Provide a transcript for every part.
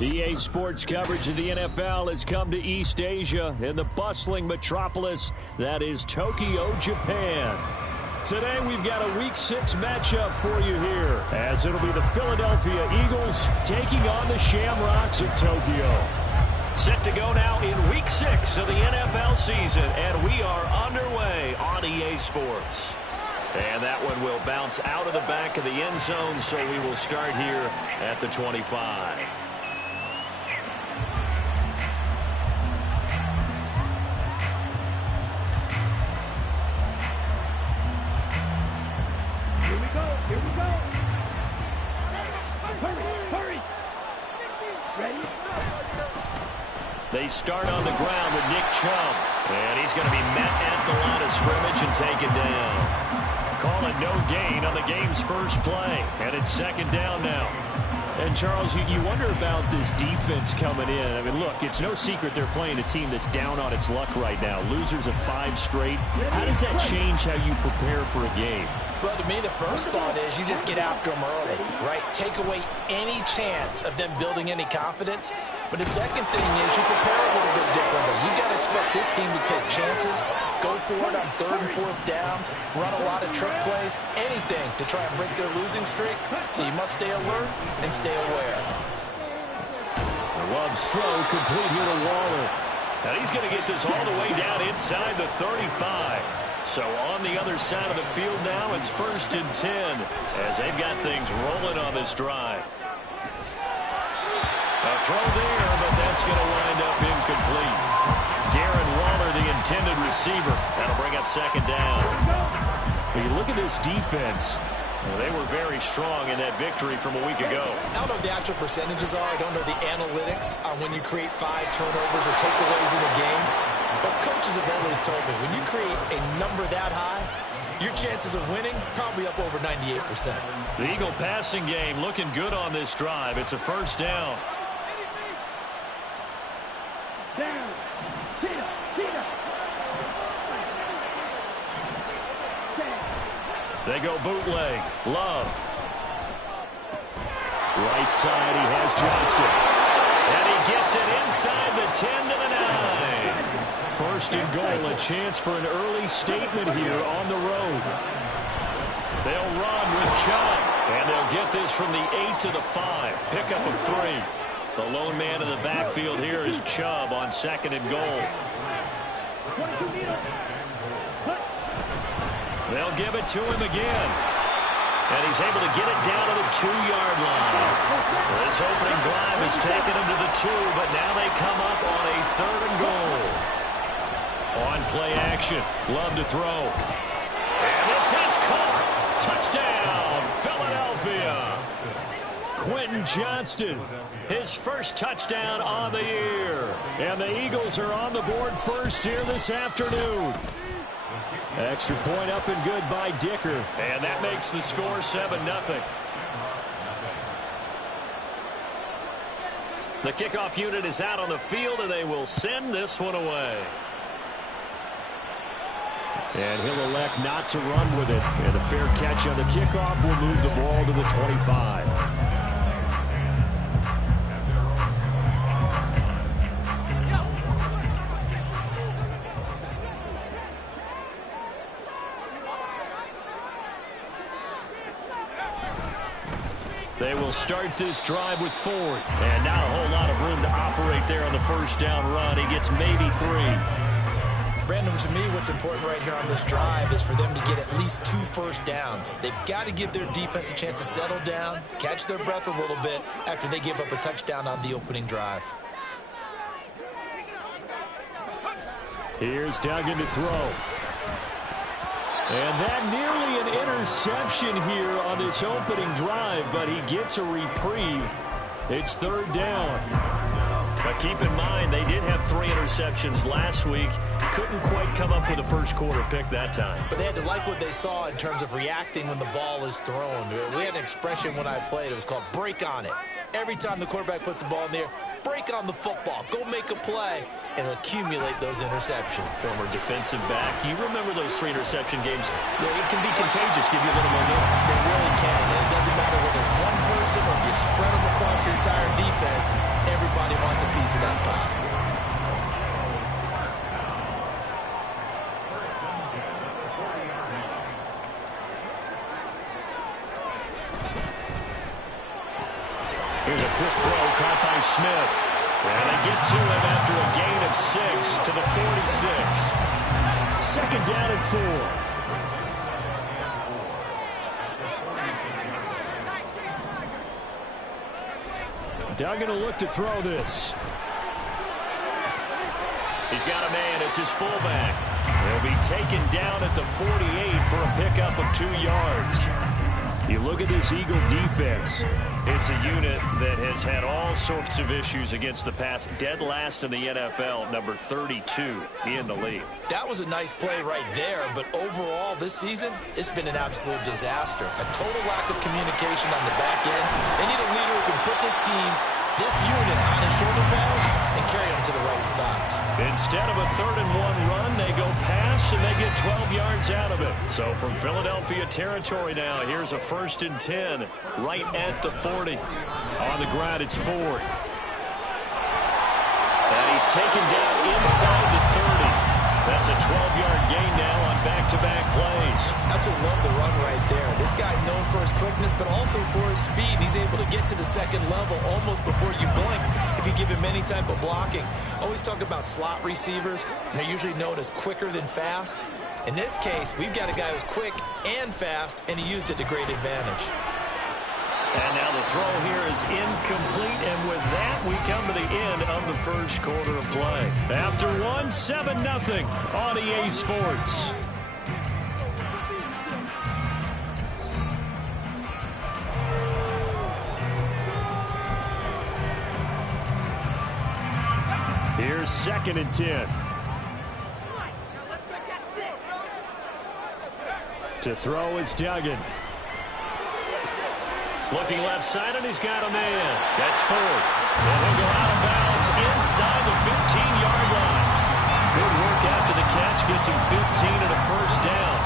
EA Sports coverage of the NFL has come to East Asia in the bustling metropolis that is Tokyo, Japan. Today we've got a Week 6 matchup for you here, as it'll be the Philadelphia Eagles taking on the Shamrocks of Tokyo. Set to go now in Week 6 of the NFL season, and we are underway on EA Sports. And that one will bounce out of the back of the end zone, so we will start here at the 25. Here we go. Hurry. Ready? They start on the ground with Nick Chubb. And he's going to be met at the line of scrimmage and taken down. Call it no gain on the game's first play. And it's second down now. And, Charles, you wonder about this defense coming in. I mean, look, it's no secret they're playing a team that's down on its luck right now. Losers of 5 straight. How does that change how you prepare for a game? Well, to me, the first thought is you just get after them early, right? Take away any chance of them building any confidence. But the second thing is you prepare a little bit differently. You got to expect this team to take chances, go for it on 3rd and 4th downs, run a lot of trick plays, anything to try and break their losing streak. So you must stay alert and stay aware. Love throw complete here to Waller. And he's going to get this all the way down inside the 35. So on the other side of the field now, it's 1st and 10 as they've got things rolling on this drive. A throw there, but that's going to wind up incomplete. Darren Waller, the intended receiver. That'll bring up 2nd down. When you look at this defense, they were very strong in that victory from a week ago. I don't know what the actual percentages are. I don't know the analytics on when you create 5 turnovers or takeaways in a game. But coaches have always told me, when you create a number that high, your chances of winning probably up over 98%. The Eagle passing game looking good on this drive. It's a 1st down. Down. Cheetah. They go bootleg. Love. Right side, he has Johnston. And he gets it inside the 10 to the 9. 1st and goal, a chance for an early statement here on the road. They'll run with Chubb. And they'll get this from the 8 to the 5. Pickup of 3. The lone man in the backfield here is Chubb on 2nd and goal. They'll give it to him again. And he's able to get it down to the 2-yard line. This opening drive has taken him to the 2, but now they come up on a 3rd and goal. On play action, Love to throw. And this is caught. Touchdown, Philadelphia. Quentin Johnston, his first touchdown on the year. And the Eagles are on the board first here this afternoon. Extra point up and good by Dicker. And that makes the score 7-0. The kickoff unit is out on the field, and they will send this one away. And he'll elect not to run with it. And a fair catch on the kickoff will move the ball to the 25. They will start this drive with Ford. And not a whole lot of room to operate there on the 1st down run. He gets maybe 3. Brandon, to me, what's important right here on this drive is for them to get at least 2 first downs. They've got to give their defense a chance to settle down, catch their breath a little bit after they give up a touchdown on the opening drive. Here's Duggan to throw. And that nearly an interception here on this opening drive, but he gets a reprieve. It's 3rd down. But keep in mind, they did have 3 interceptions last week. Couldn't quite come up with a first quarter pick that time. But they had to like what they saw in terms of reacting when the ball is thrown. We had an expression when I played. It was called break on it. Every time the quarterback puts the ball in the air, break on the football. Go make a play and accumulate those interceptions. Former defensive back. You remember those 3 interception games. It can be contagious, give you a little momentum. They really can. And it doesn't matter whether it's one person or if you spread them across your entire defense. Everybody wants a piece of that pie. Here's a quick throw caught by Smith. And they get to him after a gain of 6 to the 46. Second down and 4. Duggan will look to throw this. He's got a man. It's his fullback. He'll be taken down at the 48 for a pickup of 2 yards. You look at this Eagle defense. It's a unit that has had all sorts of issues against the pass. Dead last in the NFL, number 32 in the league. That was a nice play right there, but overall this season, it's been an absolute disaster. A total lack of communication on the back end. They need a leader who can put this team, this unit, on his shoulder pads and carry them to the right spots. Instead of a 3rd-and-1 run, they go pass and they get 12 yards out of it. So from Philadelphia territory now, here's a 1st and 10 right at the 40. On the ground, it's Ford. And he's taken down inside the 30. That's a 12-yard gain now on back-to-back plays. Absolutely love the run right there. This guy's known for his quickness, but also for his speed. He's able to get to the second level almost before you blink if you give him any type of blocking. Always talk about slot receivers, and they're usually known as quicker than fast. In this case, we've got a guy who's quick and fast, and he used it to great advantage. And now the throw here is incomplete, and with that, we come to the end of the first quarter of play. After 7-0 on EA Sports. Here's 2nd and 10. To throw is Duggan. Looking left side, and he's got a man. That's Ford. And he'll go out of bounds inside the 15-yard line. Good work after the catch. Gets him 15 and a 1st down.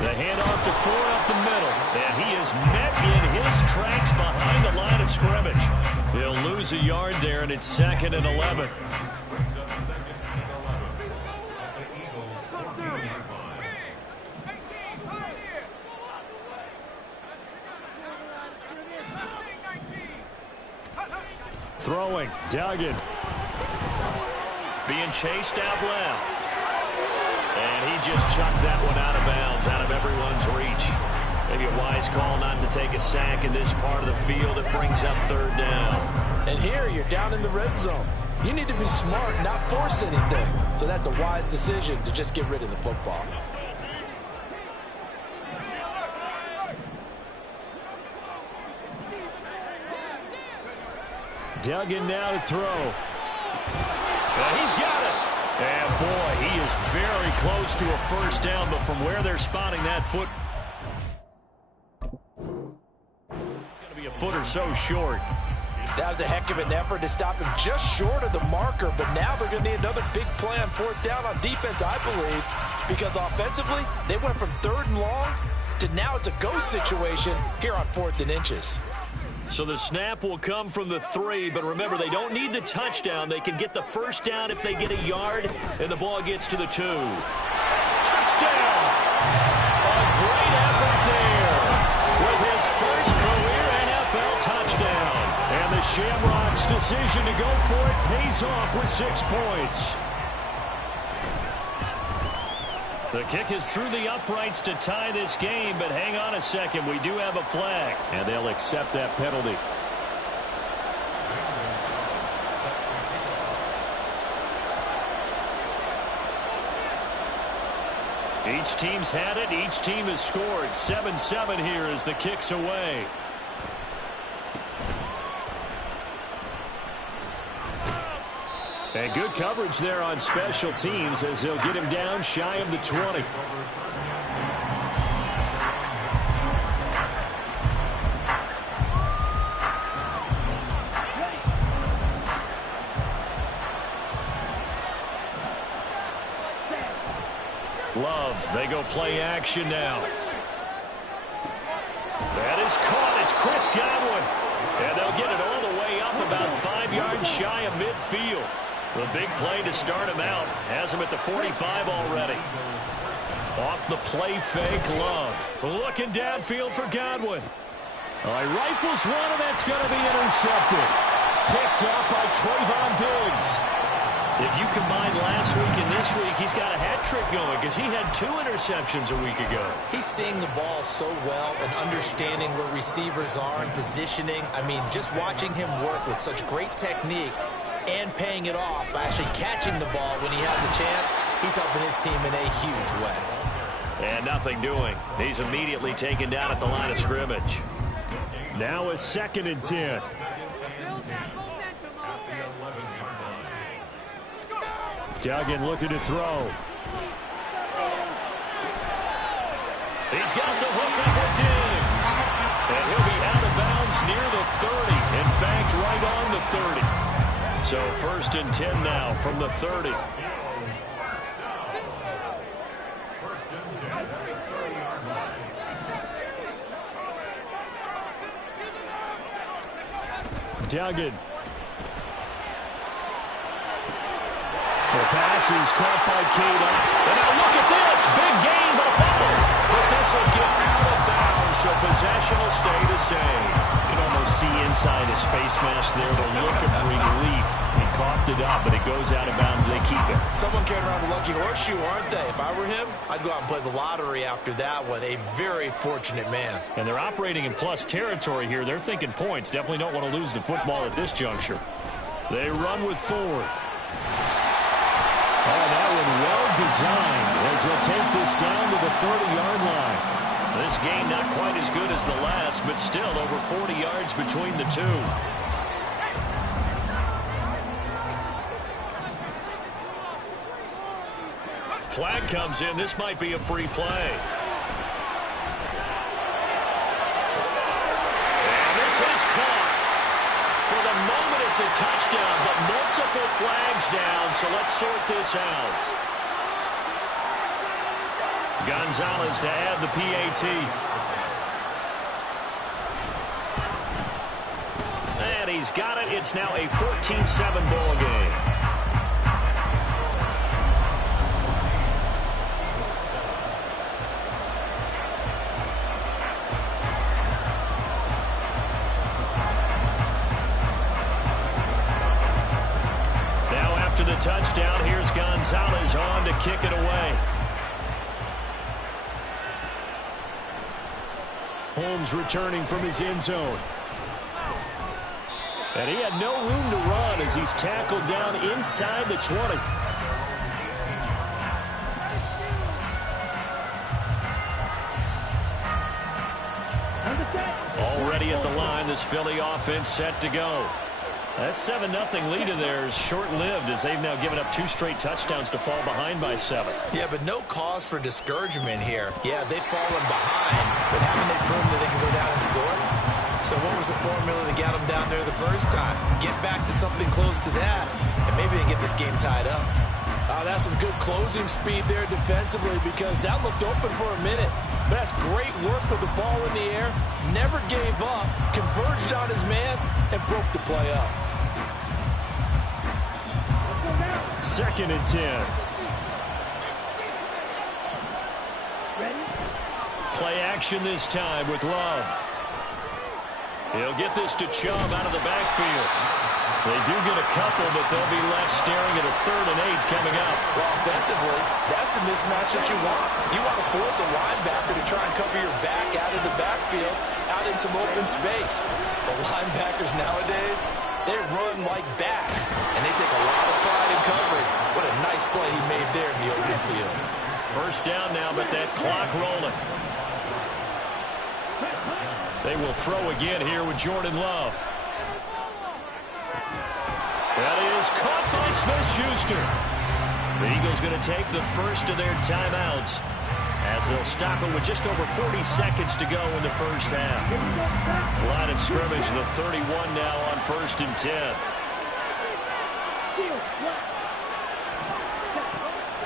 The handoff to Ford up the middle. And he is met in his tracks behind the line of scrimmage. They'll lose a yard there, and it's 2nd and 11. Throwing, Duggan. Being chased out left. And he just chucked that one out of bounds, out of everyone's reach. Maybe a wise call not to take a sack in this part of the field. It brings up 3rd down. And here you're down in the red zone. You need to be smart, not force anything. So that's a wise decision to just get rid of the football. Duggan now to throw. He's got it. And boy, he is very close to a 1st down, but from where they're spotting that foot, it's going to be a foot or so short. That was a heck of an effort to stop him just short of the marker, but now they're going to need another big play on 4th down on defense, I believe, because offensively, they went from 3rd and long to now it's a go situation here on 4th and inches. So the snap will come from the 3, but remember, they don't need the touchdown. They can get the 1st down if they get a yard, and the ball gets to the 2. Touchdown! A great effort there with his first career NFL touchdown. And the Shamrocks' decision to go for it pays off with 6 points. The kick is through the uprights to tie this game, but hang on a second. We do have a flag, and they'll accept that penalty. Each team's had it. Each team has scored. 7-7 here as the kick's away. And good coverage there on special teams as they'll get him down shy of the 20. Love. They go play action now. That is caught. It's Chris Godwin. And they'll get it all the way up about 5 yards shy of midfield. The big play to start him out. Has him at the 45 already. Off the play fake, Love. Looking downfield for Godwin. All right, rifles one, and that's going to be intercepted. Picked up by Trayvon Diggs. If you combine last week and this week, he's got a hat trick going because he had 2 interceptions a week ago. He's seeing the ball so well and understanding where receivers are and positioning. I mean, just watching him work with such great technique and paying it off by actually catching the ball when he has a chance, he's helping his team in a huge way. And nothing doing. He's immediately taken down at the line of scrimmage. Now a 2nd and 10. Duggan looking to throw. He's got the hook up with Diggs. And he'll be out of bounds near the 30. In fact, right on the 30. So 1st and 10 now from the 30. Duggan. The pass is caught by Keita. And now look at this. Big gain, but a fumble. But this will get out of bounds, so possession will stay the same. You can almost see inside his face mask there the look of relief. He coughed it up, but it goes out of bounds. They keep it. Someone carrying around a lucky horseshoe, aren't they? If I were him, I'd go out and play the lottery after that one. A very fortunate man. And they're operating in plus territory here. They're thinking points. Definitely don't want to lose the football at this juncture. They run with Ford. Oh, that one well designed as they'll take this down to the 30-yard line. This game not quite as good as the last, but still over 40 yards between the two. Flag comes in. This might be a free play. And this is caught. For the moment, it's a touchdown, but multiple flags down, so let's sort this out. Gonzalez to add the PAT. And he's got it. It's now a 14-7 ball game. The touchdown. Here's Gonzalez on to kick it away. Holmes returning from his end zone. And he had no room to run as he's tackled down inside the 20. Already at the line, this Philly offense set to go. That 7-0 lead of theirs short-lived as they've now given up 2 straight touchdowns to fall behind by 7. Yeah, but no cause for discouragement here. Yeah, they've fallen behind, but haven't they proven that they can go down and score? So what was the formula that got them down there the first time? Get back to something close to that, and maybe they can get this game tied up. That's some good closing speed there defensively because that looked open for a minute. But that's great work with the ball in the air. Never gave up, converged on his man, and broke the play up. 2nd and 10. Ready? Play action this time with Love. He'll get this to Chubb out of the backfield. They do get a couple, but they'll be left staring at a 3rd and 8 coming up. Well, offensively, that's the mismatch that you want. You want to force a linebacker to try and cover your back out of the backfield, out in some open space. The linebackers nowadays, they run like backs, and they take a lot of pride in covering. What a nice play he made there in the open field. 1st down now, but that clock rolling. They will throw again here with Jordan Love. That is caught by Smith-Schuster. The Eagles going to take the first of their timeouts as they'll stop it with just over 40 seconds to go in the first half. Line of scrimmage, the 31 now on 1st and 10.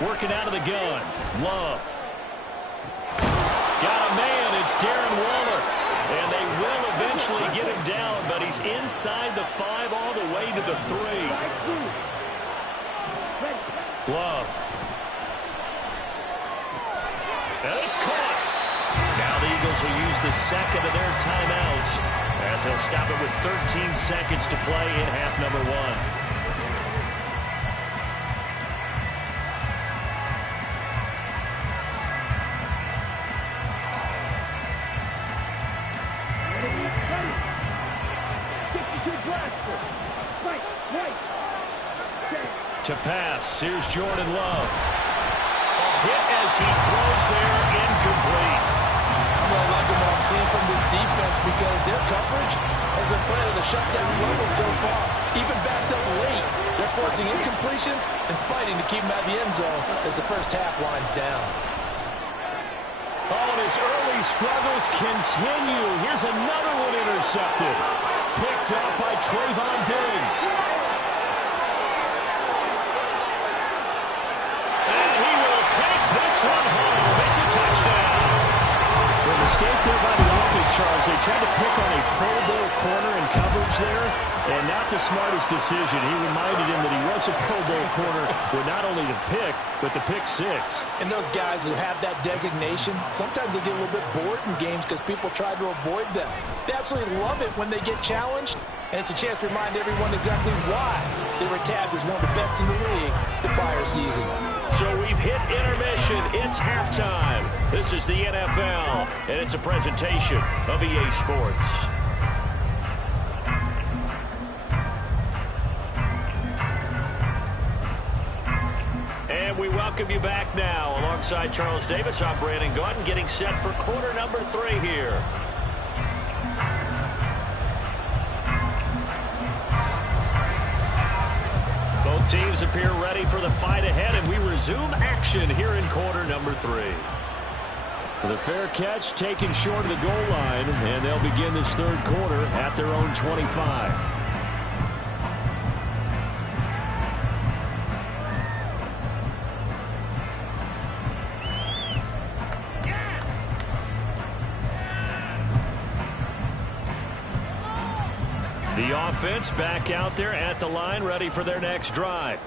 Working out of the gun. Love. Got a man. It's Darren Waller. And they will eventually get him down, but he's inside the 5 all the way to the 3. Love. And it's caught. Now the Eagles will use the second of their timeouts as they'll stop it with 13 seconds to play in half number 1. To pass, here's Jordan Love. A hit as he throws there, incomplete. I'm really liking what I'm seeing from this defense because their coverage has been playing at a shutdown level so far. Even backed up late, they're forcing incompletions and fighting to keep them out of the end zone as the first half winds down. Oh, and his early struggles continue. Here's another one intercepted. Picked up by Trayvon Diggs. This one home. It's a touchdown. The mistake there by the offense, Charles. They tried to pick on a Pro Bowl corner in coverage there, and not the smartest decision. He reminded him that he was a Pro Bowl corner with not only the pick, but the pick 6. And those guys who have that designation, sometimes they get a little bit bored in games because people try to avoid them. They absolutely love it when they get challenged, and it's a chance to remind everyone exactly why they were tabbed as one of the best in the league the prior season. So we've hit intermission. It's halftime. This is the NFL, and it's a presentation of EA Sports. And we welcome you back now. Alongside Charles Davis, I'm Brandon Gaudin, getting set for quarter number 3 here. Both teams appear ready for the fight ahead, and we resume action here in quarter number 3. The fair catch taken short of the goal line, and they'll begin this third quarter at their own 25. The offense back out there at the line, ready for their next drive.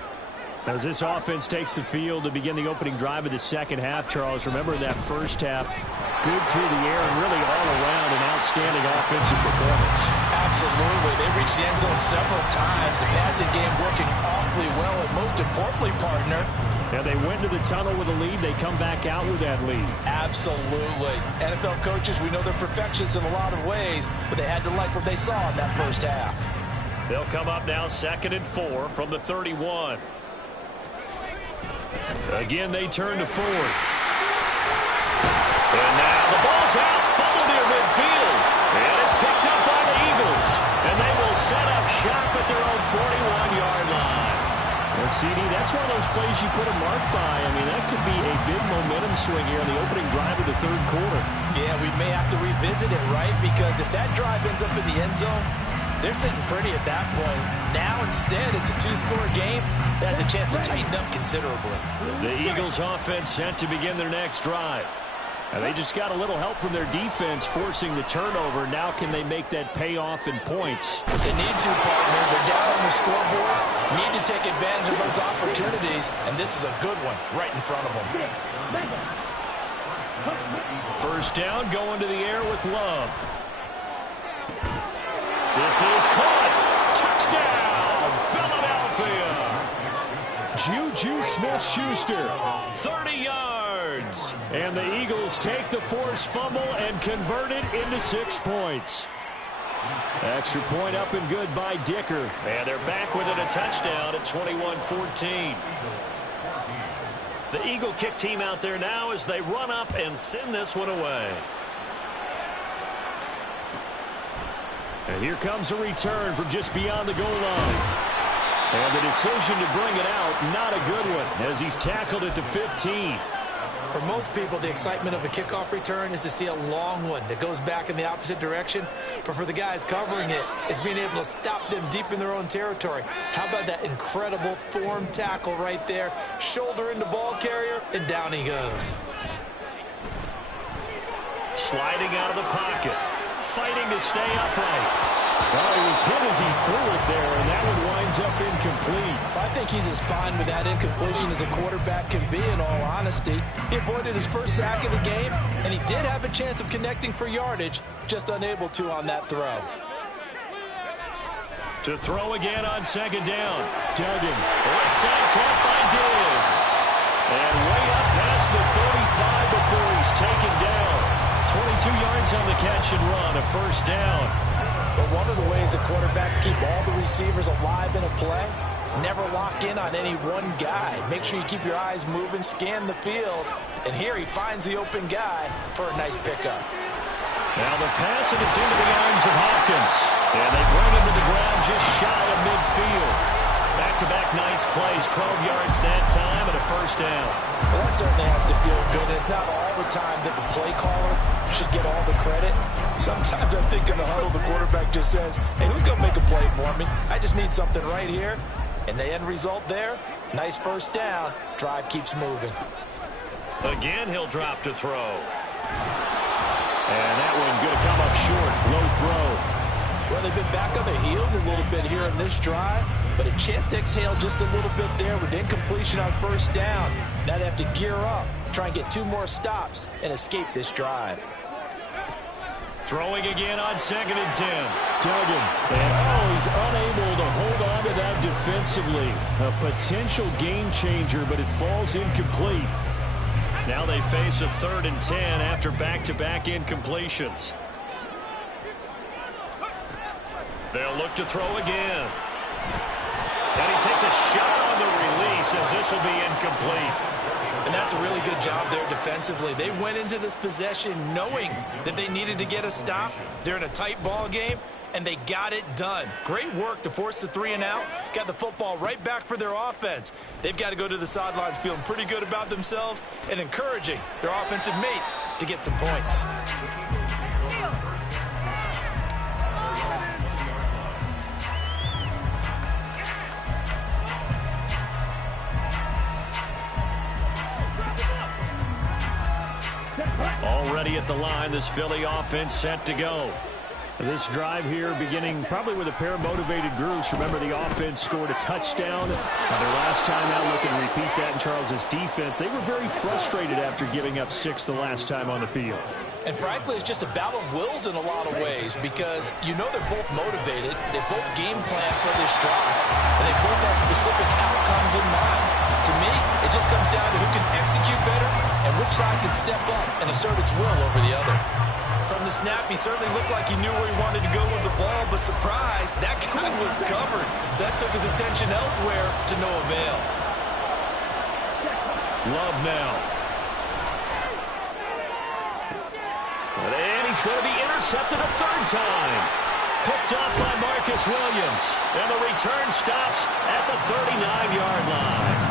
As this offense takes the field to begin the opening drive of the second half, Charles, remember that first half, good through the air and really all around an outstanding offensive performance. Absolutely. They reached the end zone several times. The passing game working awfully well, and most importantly, partner, and they went to the tunnel with a lead. They come back out with that lead. Absolutely. NFL coaches, we know they're perfectionists in a lot of ways, but they had to like what they saw in that first half. They'll come up now 2nd and 4 from the 31. Again, they turn to Ford. And now the ball's out. Fumble near midfield. And it's picked up by the Eagles. And they will set up shop at their own 41-yard line. Well, CD, that's one of those plays you put a mark by. I mean, that could be a big momentum swing here on the opening drive of the third quarter. Yeah, we may have to revisit it, right? Because if that drive ends up in the end zone, they're sitting pretty at that point. Now, instead, it's a 2-score game that has a chance to tighten up considerably. The Eagles offense set to begin their next drive. And they just got a little help from their defense forcing the turnover. Now can they make that pay off in points? They need to, partner. They're down on the scoreboard. Need to take advantage of those opportunities. And this is a good one right in front of them. First down, going to the air with Love. This is caught. Touchdown, Philadelphia. Juju Smith-Schuster, 30 yards. And the Eagles take the forced fumble and convert it into 6 points. Extra point up and good by Dicker. And they're back within a touchdown at 21-14. The Eagle kick team out there now as they run up and send this one away. And here comes a return from just beyond the goal line. And the decision to bring it out, not a good one, as he's tackled at the 15. For most people, the excitement of a kickoff return is to see a long one that goes back in the opposite direction. But for the guys covering it, it's being able to stop them deep in their own territory. How about that incredible form tackle right there? Shoulder into ball carrier, and down he goes. sliding out of the pocket, fighting to stay upright. Well, he was hit as he threw it there, and that one winds up incomplete. I think he's as fine with that incompletion as a quarterback can be, in all honesty. He avoided his first sack of the game, and he did have a chance of connecting for yardage, just unable to on that throw. To throw again on second down. Duggan. Right side caught by Diggs. And way up past the 35 before he's taken down. 22 yards on the catch and run, a first down. But one of the ways that quarterbacks keep all the receivers alive in a play, never lock in on any one guy. Make sure you keep your eyes moving, scan the field. And here he finds the open guy for a nice pickup. Now the pass, and it's into the arms of Hopkins. And they bring him to the ground just shy of midfield. Back-to-back nice plays, 12 yards that time, and a first down. Well, that certainly has to feel good. It's not all the time that the play caller should get all the credit. Sometimes I think in the huddle, the quarterback just says, hey, who's going to make a play for me? I just need something right here. And the end result there, nice first down. Drive keeps moving. Again, he'll drop to throw. And that one going to come up short. Low throw. Well, they've been back on their heels a little bit here in this drive, but a chance to exhale just a little bit there with incompletion on first down. Now they have to gear up, try and get 2 more stops, and escape this drive. Throwing again on 2nd and 10. Duggan. And he's unable to hold on to that defensively. A potential game changer, but it falls incomplete. Now they face a 3rd and 10 after back-to-back incompletions. They'll look to throw again. And he takes a shot on the release as this will be incomplete. And that's a really good job there defensively. They went into this possession knowing that they needed to get a stop. They're in a tight ball game, and they got it done. Great work to force the 3 and out. Got the football right back for their offense. They've got to go to the sidelines feeling pretty good about themselves and encouraging their offensive mates to get some points. Already at the line, this Philly offense set to go. This drive here beginning probably with a pair of motivated groups. Remember, the offense scored a touchdown their last time out. Look and repeat that in Charles's defense. They were very frustrated after giving up 6 the last time on the field. And frankly, it's just a battle of wills in a lot of ways because you know they're both motivated. They both game plan for this drive. And they both have specific outcomes in mind. To me, it just comes down to who can execute better and which side can step up and assert its will over the other. From the snap, he certainly looked like he knew where he wanted to go with the ball, but surprise, that guy was covered. So that took his attention elsewhere to no avail. Love now. And he's going to be intercepted a 3rd time. Picked up by Marcus Williams. And the return stops at the 39-yard line.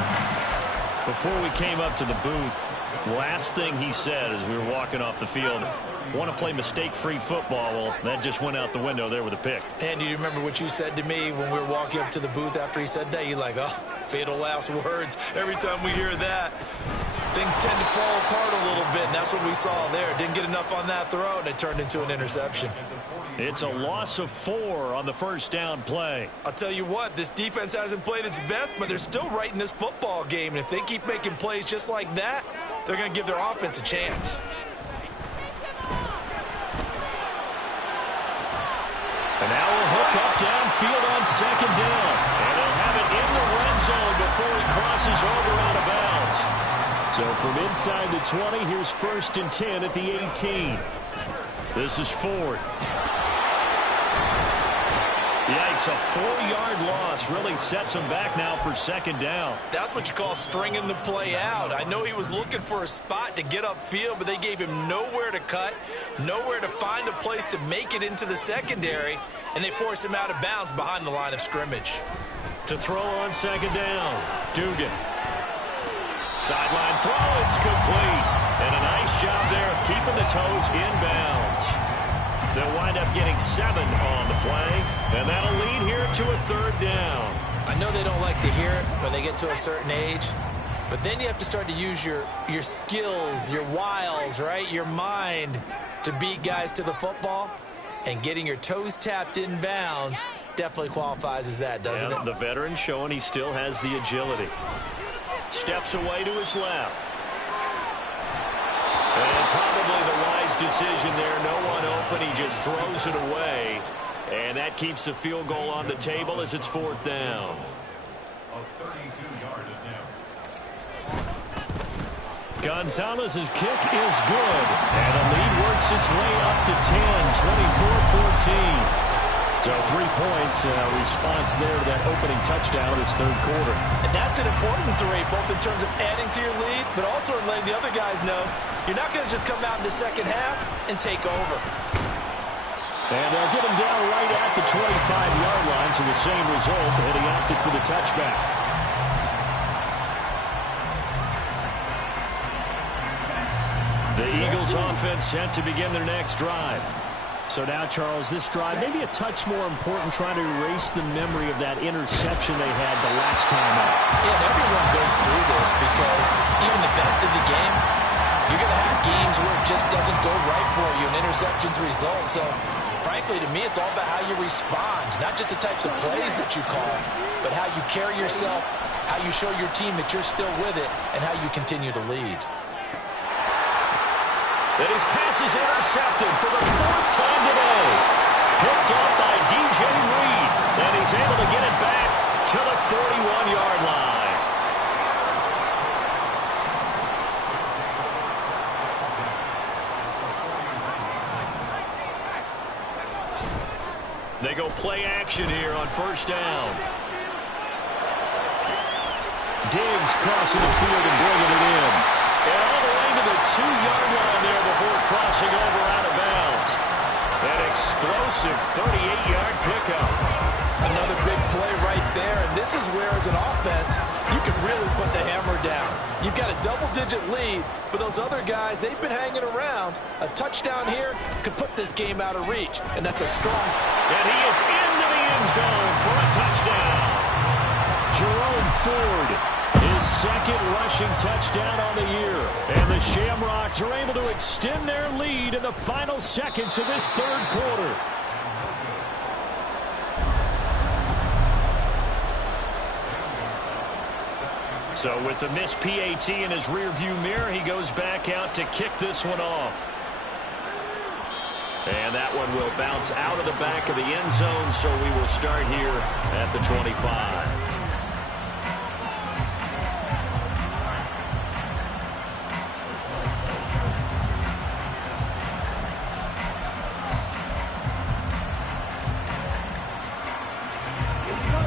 Before we came up to the booth, last thing he said as we were walking off the field, want to play mistake-free football. Well, that just went out the window there with a pick. And do you remember what you said to me when we were walking up to the booth after he said that? You're like, oh, fatal last words. Every time we hear that, things tend to fall apart a little bit, and that's what we saw there. Didn't get enough on that throw, and it turned into an interception. It's a loss of 4 on the first down play. I'll tell you what, this defense hasn't played its best, but they're still right in this football game. And if they keep making plays just like that, they're going to give their offense a chance. And now we'll hook up downfield on 2nd down. And they'll have it in the red zone before he crosses over out of bounds. So from inside the 20, here's 1st and 10 at the 18. This is Ford. Yikes, a 4-yard loss really sets him back now for 2nd down. That's what you call stringing the play out. I know he was looking for a spot to get upfield, but they gave him nowhere to cut, nowhere to find a place to make it into the secondary, and they forced him out of bounds behind the line of scrimmage. To throw on 2nd down, Dugan. Sideline throw, it's complete. And a nice job there of keeping the toes inbounds. They'll wind up getting 7 on the play, and that'll lead here to a 3rd down. I know they don't like to hear it when they get to a certain age, but then you have to start to use your skills, your wiles, right, your mind. to beat guys to the football, and getting your toes tapped in bounds definitely qualifies as that, doesn't it? The veteran showing he still has the agility. Steps away to his left. And probably the wise decision there. No one open. He just throws it away. And that keeps the field goal on the table as it's 4th down. Gonzalez's kick is good. And the lead works its way up to 10, 24-14. So 3 points, response there to that opening touchdown of this third quarter. And that's an important 3, both in terms of adding to your lead, but also in letting the other guys know you're not going to just come out in the second half and take over. And they'll get him down right at the 25-yard line, so the same result, but he opted for the touchback. The Eagles offense set to begin their next drive. So now, Charles, this drive maybe a touch more important, trying to erase the memory of that interception they had the last time out. Yeah, and everyone goes through this because even the best in the game, you're going to have games where it just doesn't go right for you, and interceptions result. So, frankly, to me, it's all about how you respond, not just the types of plays that you call, but how you carry yourself, how you show your team that you're still with it, and how you continue to lead. That his pass is intercepted for the 4th time today. Picked up by DJ Reed. And he's able to get it back to the 41-yard line. They go play action here on 1st down. Diggs crossing the field and bringing it in. And all the way to the 2-yard line there before crossing over out of bounds. That explosive 38-yard pickup. Another big play right there, and this is where, as an offense, you can really put the hammer down. You've got a double-digit lead, but those other guys, they've been hanging around. A touchdown here could put this game out of reach, and that's a strong... And he is into the end zone for a touchdown. Jerome Ford, his 2nd rushing touchdown on the year. And the Shamrocks are able to extend their lead in the final seconds of this 3rd quarter. So with the missed PAT in his rearview mirror, he goes back out to kick this one off. And that one will bounce out of the back of the end zone, so we will start here at the 25.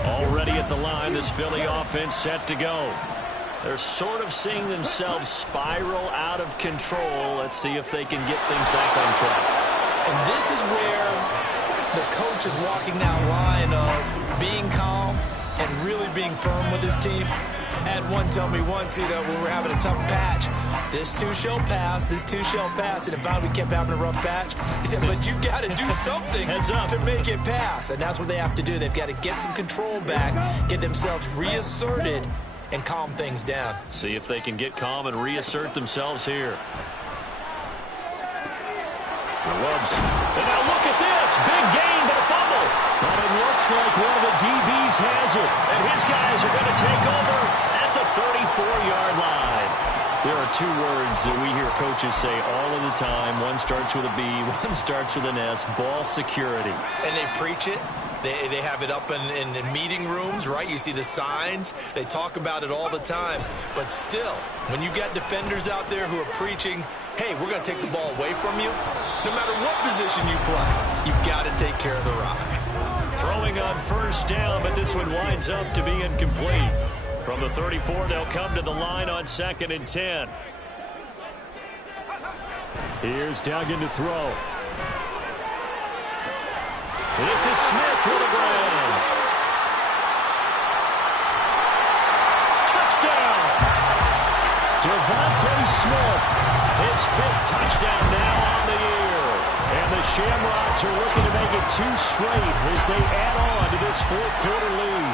Already at the line, this Philly offense set to go. They're sort of seeing themselves spiral out of control. Let's see if they can get things back on track. And this is where the coach is walking that line of being calm and really being firm with his team. I had one tell me once, when we were having a tough patch, this too shall pass, this too shall pass. And if finally we kept having a rough patch, he said, but you got to do something to make it pass. And that's what they have to do. They've got to get some control back, get themselves reasserted, and calm things down. See if they can get calm and reassert themselves here. And now look at this. Big gain, but a fumble. But it looks like one of the DBs has it. And his guys are going to take over at the 34-yard line. There are 2 words that we hear coaches say all of the time. One starts with a B, one starts with an S. Ball security. And they preach it. They have it up in meeting rooms, right? You see the signs. They talk about it all the time. But still, when you got defenders out there who are preaching, hey, we're going to take the ball away from you, no matter what position you play, you've got to take care of the rock. Throwing on 1st down, but this one winds up to be incomplete. From the 34, they'll come to the line on 2nd and 10. Here's Duggan to throw. This is Smith to the ground. Touchdown! Devontae Smith, his 5th touchdown now on the year. And the Shamrocks are looking to make it 2 straight as they add on to this 4th quarter lead.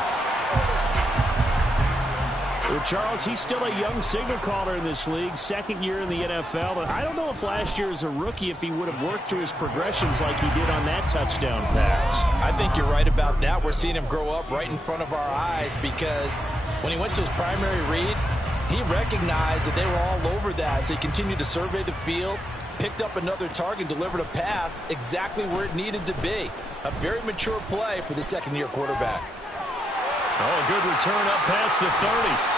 Well, Charles, he's still a young signal caller in this league, second year in the NFL. But I don't know if last year as a rookie, if he would have worked through his progressions like he did on that touchdown pass. I think you're right about that. We're seeing him grow up right in front of our eyes because when he went to his primary read, he recognized that they were all over that. So he continued to survey the field, picked up another target, delivered a pass exactly where it needed to be. A very mature play for the second-year quarterback. Oh, a good return up past the 30.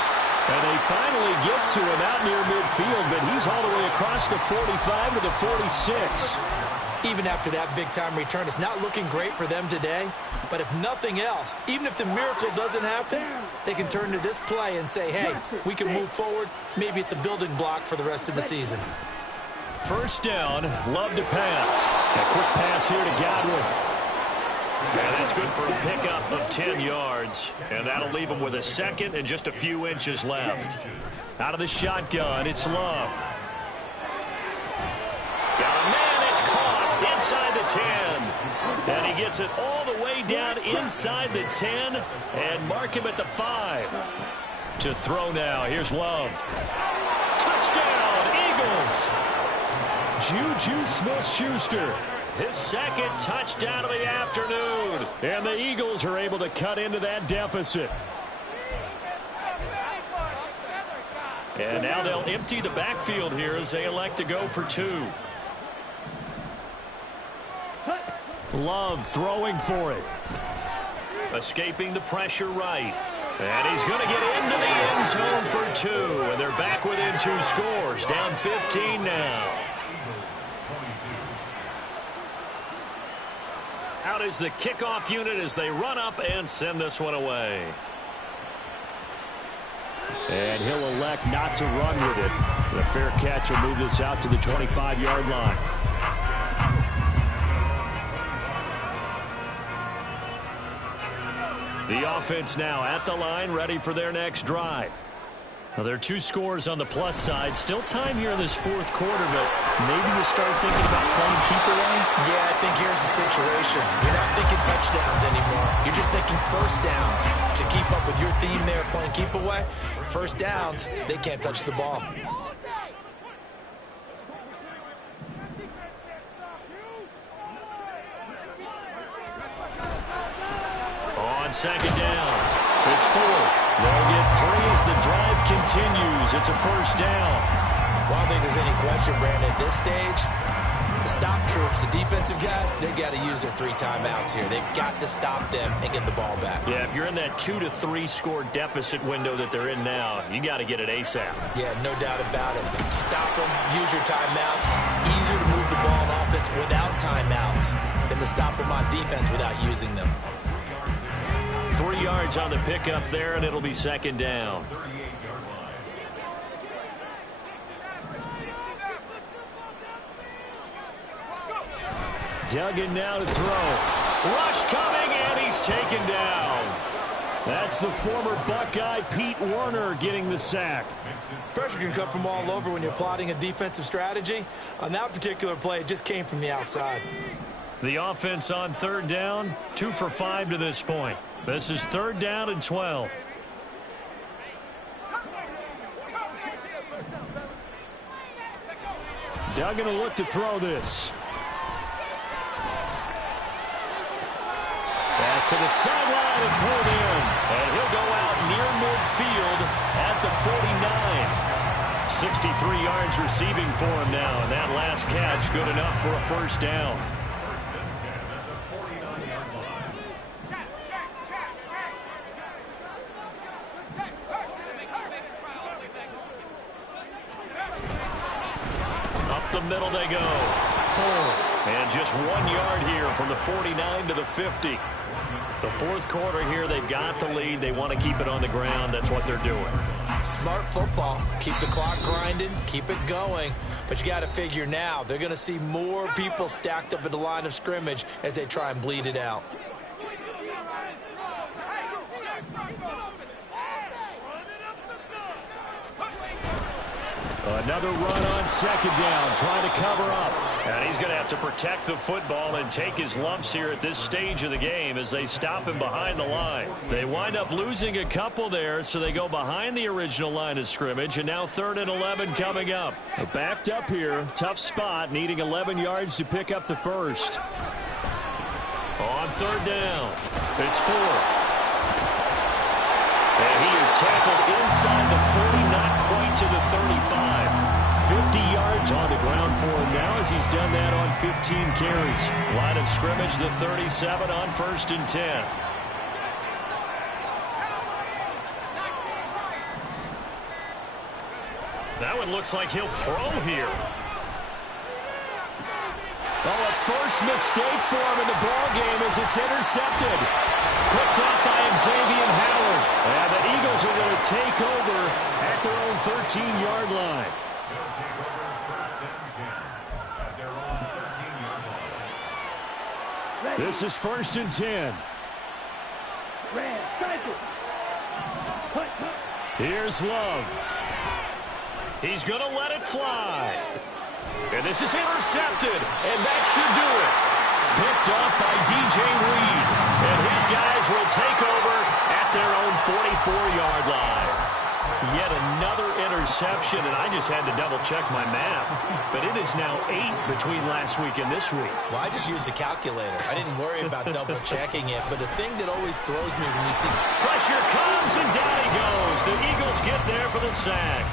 And they finally get to him out near midfield, but he's all the way across the 45 to the 46. Even after that big-time return, it's not looking great for them today. But if nothing else, even if the miracle doesn't happen, they can turn to this play and say, hey, we can move forward. Maybe it's a building block for the rest of the season. First down, Love to pass. A quick pass here to Godwin. And that's good for a pickup of 10 yards. And that'll leave him with a second and just a few inches left. Out of the shotgun, it's Love. Got a man, it's caught inside the 10. And he gets it all the way down inside the 10 and mark him at the 5. To throw now, here's Love. Touchdown, Eagles! Juju Smith-Schuster, his second touchdown of the afternoon. And the Eagles are able to cut into that deficit. And now they'll empty the backfield here as they elect to go for 2. Love throwing for it. Escaping the pressure right. And he's going to get into the end zone for 2. And they're back within 2 scores. Down 15 now. Out is the kickoff unit as they run up and send this one away. And he'll elect not to run with it. The fair catch will move this out to the 25-yard line. The offense now at the line, ready for their next drive. Well, there are 2 scores on the plus side. Still time here in this fourth quarter, but maybe you start thinking about playing keep away? Yeah, I think here's the situation. You're not thinking touchdowns anymore. You're just thinking first downs. To keep up with your theme there, playing keep away, first downs, they can't touch the ball. On second down, it's 4. They'll get 3 as the drive continues. It's a first down. Well, I don't think there's any question, Brandon, at this stage, the stop troops, the defensive guys, they got to use their 3 timeouts here. They've got to stop them and get the ball back. Yeah, if you're in that 2 to 3 score deficit window that they're in now, you got to get it ASAP. Yeah, no doubt about it. Stop them, use your timeouts. Easier to move the ball on offense without timeouts than to stop them on defense without using them. 3 yards on the pickup there, and it'll be second down. Duggan now to throw. Rush coming, and he's taken down. That's the former Buckeye Pete Werner getting the sack. Pressure can come from all over when you're plotting a defensive strategy. On that particular play, it just came from the outside. The offense on third down, 2 for 5 to this point. This is third down and 12. Duggan will look to throw this. Pass to the sideline and pulled in. And he'll go out near midfield at the 49. 63 yards receiving for him now. And that last catch good enough for a first down. Up the middle they go. 4. And just 1 yard here from the 49 to the 50. The fourth quarter here, they've got the lead. They want to keep it on the ground. That's what they're doing. Smart football. Keep the clock grinding. Keep it going. But you got to figure now, they're going to see more people stacked up at the line of scrimmage as they try and bleed it out. Another run on second down, trying to cover up. And he's going to have to protect the football and take his lumps here at this stage of the game as they stop him behind the line. They wind up losing a couple there, so they go behind the original line of scrimmage, and now 3rd and 11 coming up. Backed up here, tough spot, needing 11 yards to pick up the first. On 3rd down, it's 4. And he is tackled inside the 40, not quite to the 35. 50 yards on the ground for him now as he's done that on 15 carries. Line of scrimmage, the 37 on 1st and 10. That one looks like he'll throw here. Oh, a first mistake for him in the ball game as it's intercepted. Picked off by Xavier Howard. And the Eagles are going to take over at their own 13-yard line. This is 1st and 10. Here's Love. He's going to let it fly. And this is intercepted, and that should do it. Picked off by DJ Reed. And his guys will take over at their own 44-yard line. Yet another interception, and I just had to double-check my math. But it is now 8 between last week and this week. Well, I just used a calculator. I didn't worry about double-checking it. But the thing that always throws me when you see... Pressure comes, and down he goes. The Eagles get there for the sack.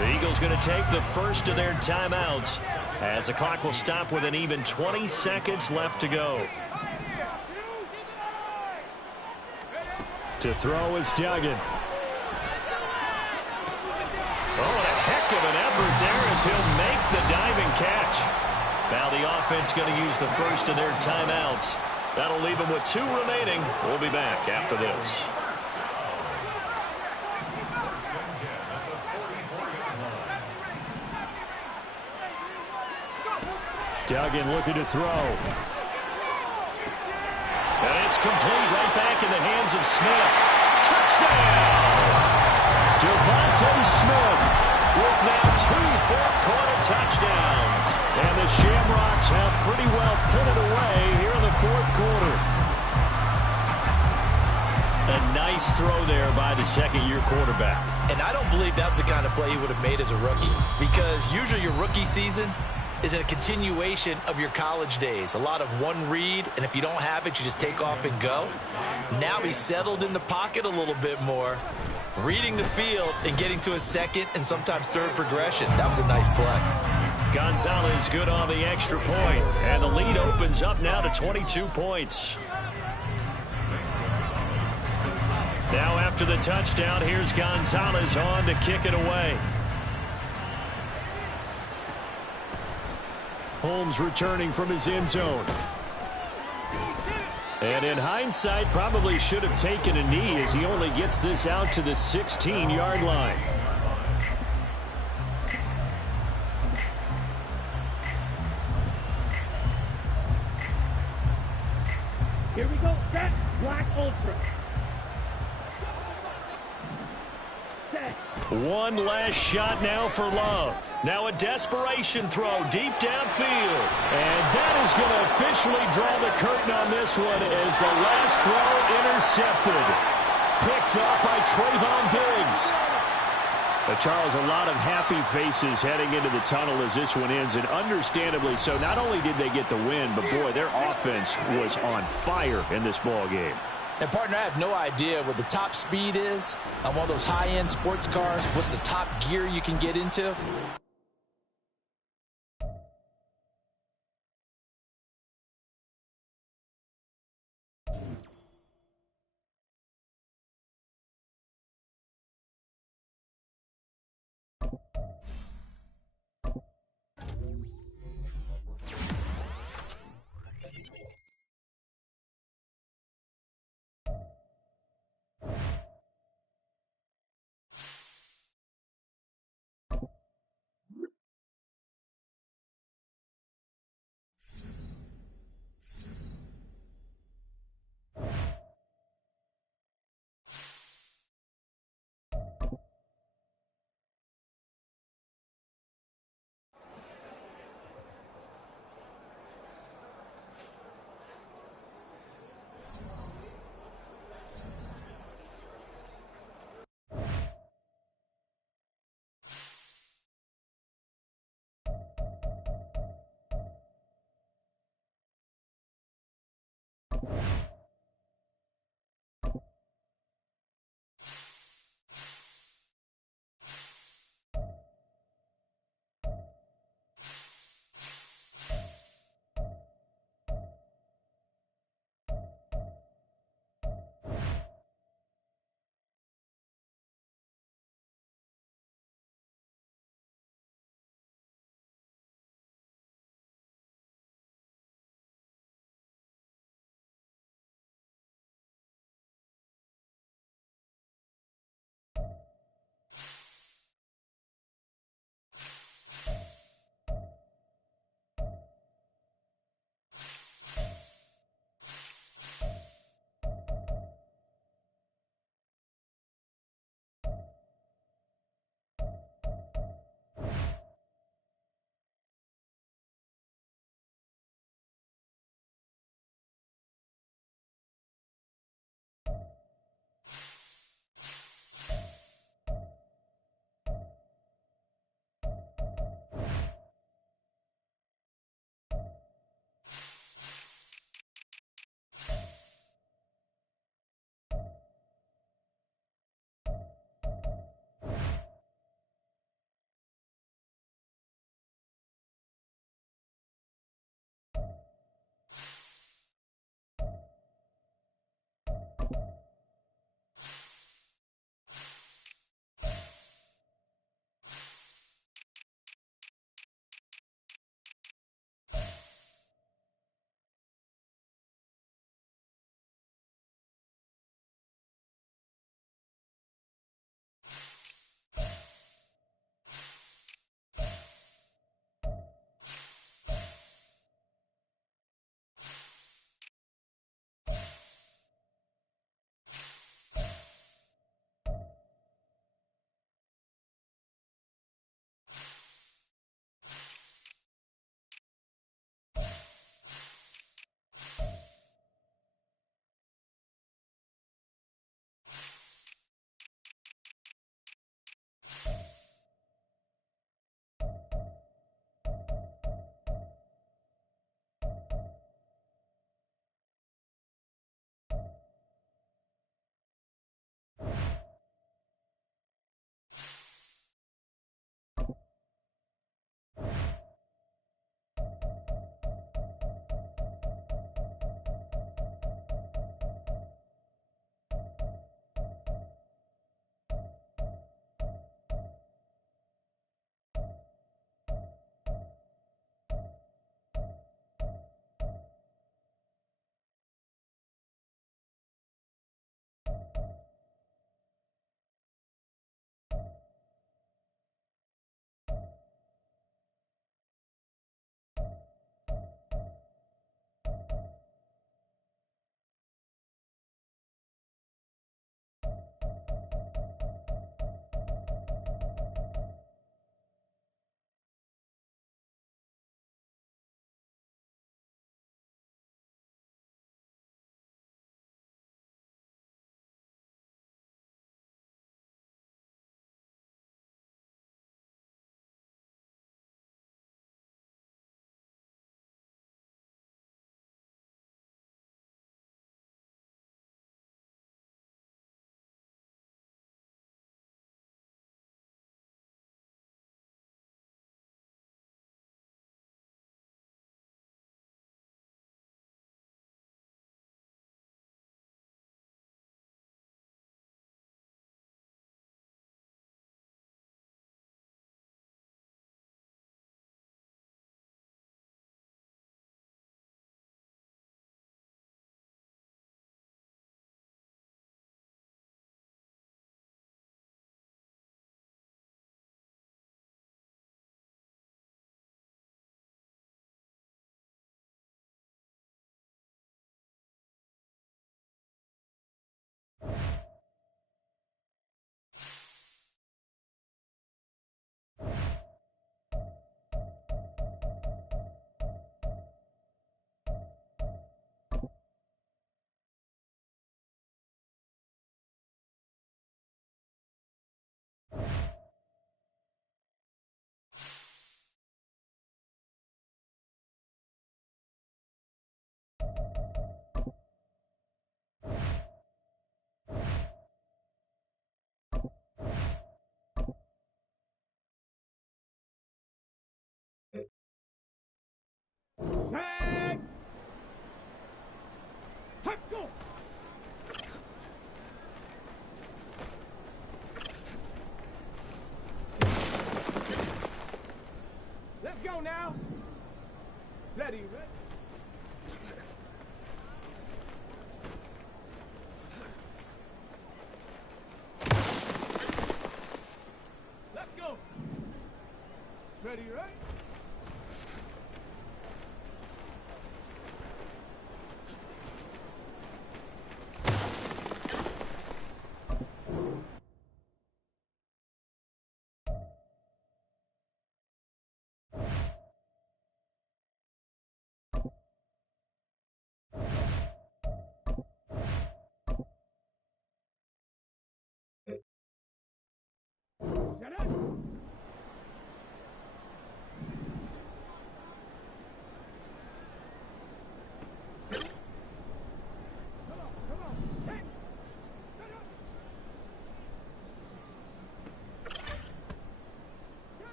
The Eagles going to take the first of their timeouts as the clock will stop with an even 20 seconds left to go. To throw is Duggan. Oh, and a heck of an effort there as he'll make the diving catch. Now the offense going to use the first of their timeouts. That'll leave them with 2 remaining. We'll be back after this. Duggan looking to throw. And it's complete right back in the hands of Smith. Touchdown! Devontae Smith With now 2 fourth-quarter touchdowns. And the Shamrocks have pretty well put it away here in the 4th quarter. A nice throw there by the second-year quarterback. And I don't believe that was the kind of play he would have made as a rookie. Because usually your rookie season is a continuation of your college days. A lot of one read, and if you don't have it, you just take off and go. Now he's settled in the pocket a little bit more, reading the field and getting to a second and sometimes third progression. That was a nice play. Gonzalez good on the extra point, and the lead opens up now to 22 points. Now after the touchdown, here's Gonzalez on to kick it away. Holmes returning from his end zone. And in hindsight, probably should have taken a knee as he only gets this out to the 16-yard line. Here we go. Set. Black Ultra. Set. One last shot now for Love. Now a desperation throw deep downfield. And that is going to officially draw the curtain on this one as the last throw intercepted. Picked up by Trayvon Diggs. But Charles, a lot of happy faces heading into the tunnel as this one ends, and understandably so. Not only did they get the win, but boy, their offense was on fire in this ball game. And, partner, I have no idea what the top speed is on one of those high-end sports cars. What's the top gear you can get into?